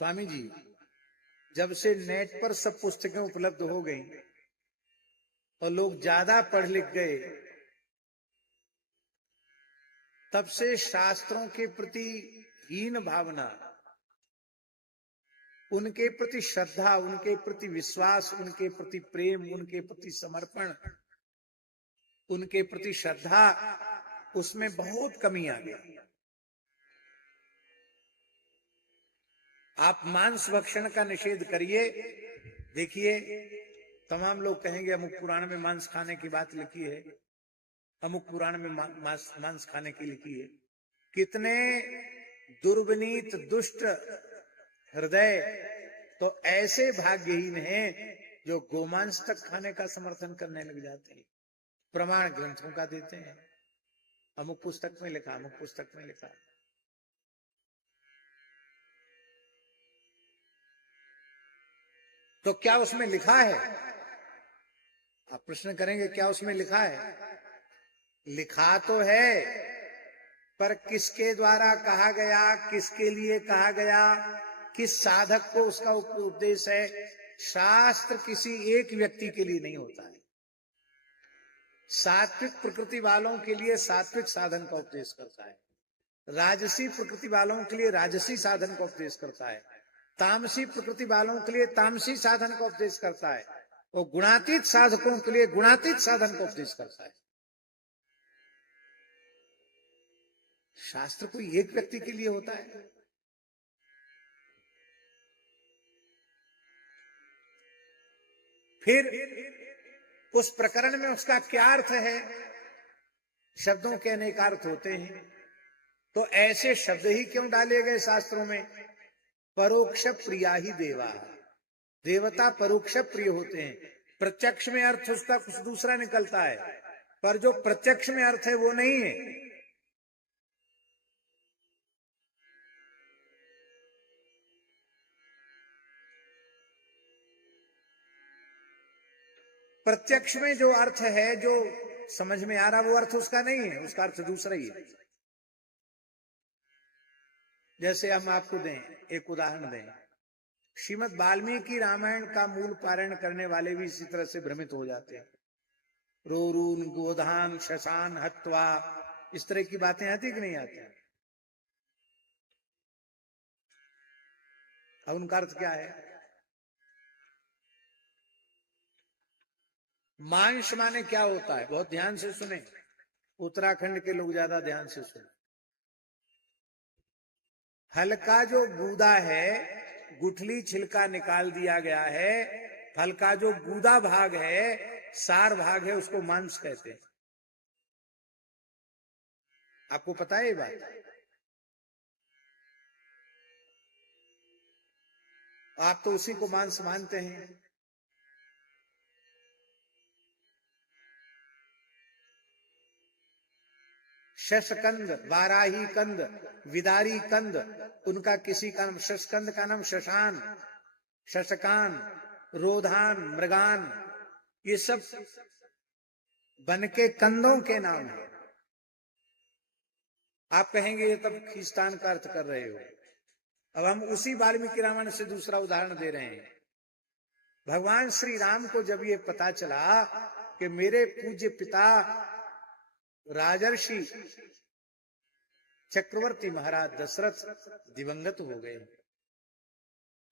स्वामी जी, जब से नेट पर सब पुस्तकें उपलब्ध हो गई और लोग ज्यादा पढ़ लिख गए, तब से शास्त्रों के प्रति हीन भावना, उनके प्रति श्रद्धा, उनके प्रति विश्वास, उनके प्रति प्रेम, उनके प्रति समर्पण, उनके प्रति श्रद्धा, उसमें बहुत कमी आ गई। आप मांस भक्षण का निषेध करिए, देखिए तमाम लोग कहेंगे अमुक पुराण में मांस खाने की बात लिखी है, अमुक पुराण में मांस खाने की लिखी है। कितने दुर्विनीत दुष्ट हृदय तो ऐसे भाग्यहीन हैं जो गोमांस तक खाने का समर्थन करने लग जाते हैं, प्रमाण ग्रंथों का देते हैं, अमुक पुस्तक में लिखा, अमुक पुस्तक में लिखा। तो क्या उसमें लिखा है? आप प्रश्न करेंगे क्या उसमें लिखा है? लिखा तो है, पर किसके द्वारा कहा गया, किसके लिए कहा गया, किस साधक को उसका उपदेश है? शास्त्र किसी एक व्यक्ति के लिए नहीं होता है। सात्विक प्रकृति वालों के लिए सात्विक साधन का उपदेश करता है, राजसी प्रकृति वालों के लिए राजसी साधन का उपदेश करता है, तामसी प्रकृति वालों के लिए तामसी साधन का उपदेश करता है, और गुणातीत साधकों के लिए गुणातीत साधन का उपदेश करता है। शास्त्र कोई एक व्यक्ति के लिए होता है? फिर उस प्रकरण में उसका क्या अर्थ है? शब्दों के अनेक अर्थ होते हैं, तो ऐसे शब्द ही क्यों डाले गए शास्त्रों में? परोक्ष प्रिया ही देवा, देवता परोक्ष प्रिय होते हैं। प्रत्यक्ष में अर्थ उसका कुछ दूसरा निकलता है, पर जो प्रत्यक्ष में अर्थ है वो नहीं है। प्रत्यक्ष में जो अर्थ है, जो समझ में आ रहा, वो अर्थ उसका नहीं है, उसका अर्थ दूसरा ही है। जैसे हम आपको दें, एक उदाहरण दें, श्रीमद् वाल्मीकि रामायण का मूल पारायण करने वाले भी इसी तरह से भ्रमित हो जाते हैं। रोरून गोधान शशान हत्वा, इस तरह की बातें आती कि नहीं आती? अब उनका अर्थ क्या है? मांस माने क्या होता है? बहुत ध्यान से सुने, उत्तराखंड के लोग ज्यादा ध्यान से सुने। फल का जो गूदा है, गुठली छिलका निकाल दिया गया है, फल का जो गूदा भाग है, सार भाग है, उसको मांस कहते हैं। आपको पता है ये बात? आप तो उसी को मांस मानते हैं। शशकंद, वाराही कंद, विदारी कंद, उनका किसी का नाम, शशकंद का नाम शशान, शशकान, रोधान, मृगान, ये सब वन के कंदों के नाम है। आप कहेंगे ये तब खींचतान का अर्थ कर रहे हो। अब हम उसी वाल्मीकि रामायण से दूसरा उदाहरण दे रहे हैं। भगवान श्री राम को जब ये पता चला कि मेरे पूज्य पिता राजर्षि चक्रवर्ती महाराज दशरथ दिवंगत हो गए,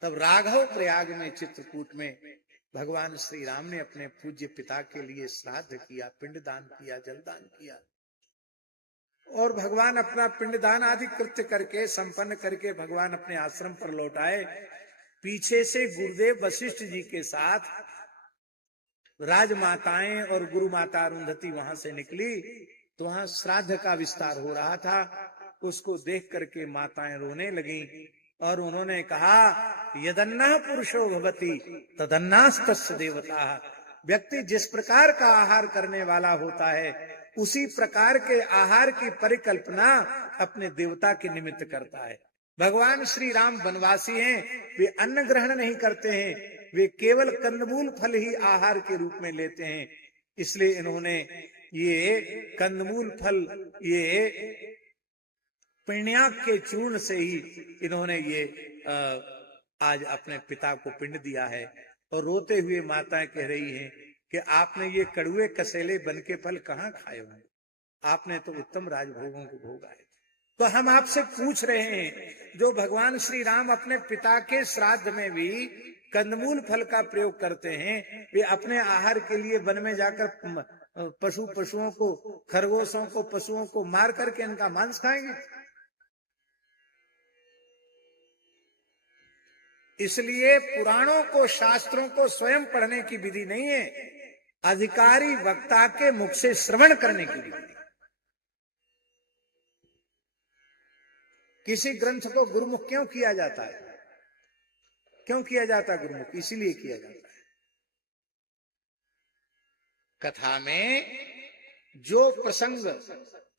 तब राघव प्रयाग में चित्रकूट में भगवान श्री राम ने अपने पूज्य पिता के लिए श्राद्ध किया, पिंडदान किया, जलदान किया, और भगवान अपना पिंडदान आदि कृत्य करके संपन्न करके भगवान अपने आश्रम पर लौट आए। पीछे से गुरुदेव वशिष्ठ जी के साथ राजमाताएं और गुरु माता अरुंधति वहां से निकली, तो वहां श्राद्ध का विस्तार हो रहा था। उसको देख करके माताएं रोने लगी और उन्होंने कहा, यदन्नः पुरुषो भवति तदन्नास्तस्य देवता। व्यक्ति जिस प्रकार का आहार करने वाला होता है, उसी प्रकार के आहार की परिकल्पना अपने देवता के निमित्त करता है। भगवान श्री राम वनवासी हैं, वे अन्न ग्रहण नहीं करते हैं, वे केवल कंदमूल फल ही आहार के रूप में लेते हैं। इसलिए इन्होंने ये कंदमूल फल, ये पिण्याक के चूर्ण से ही इन्होंने ये आज अपने पिता को पिंड दिया है, और रोते हुए माताएं कह रही हैं कि आपने ये कड़ुए कसेले बन के फल कहाँ खाए होंगे, आपने तो उत्तम राजभोगों को भोगा है। तो हम आपसे पूछ रहे हैं, जो भगवान श्री राम अपने पिता के श्राद्ध में भी कंदमूल फल का प्रयोग करते हैं, वे अपने आहार के लिए वन में जाकर पशुओं को, खरगोशों को, पशुओं को मार करके इनका मांस खाएंगे? इसलिए पुराणों को, शास्त्रों को स्वयं पढ़ने की विधि नहीं है, अधिकारी वक्ता के मुख से श्रवण करने की विधि। किसी ग्रंथ को गुरुमुख क्यों किया जाता है? क्यों किया जाता है गुरुमुख? इसीलिए किया जाता है, कथा में जो प्रसंग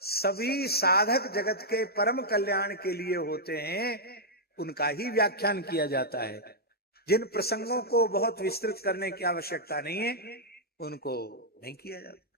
सभी साधक जगत के परम कल्याण के लिए होते हैं, उनका ही व्याख्यान किया जाता है। जिन प्रसंगों को बहुत विस्तृत करने की आवश्यकता नहीं है, उनको नहीं किया जाता।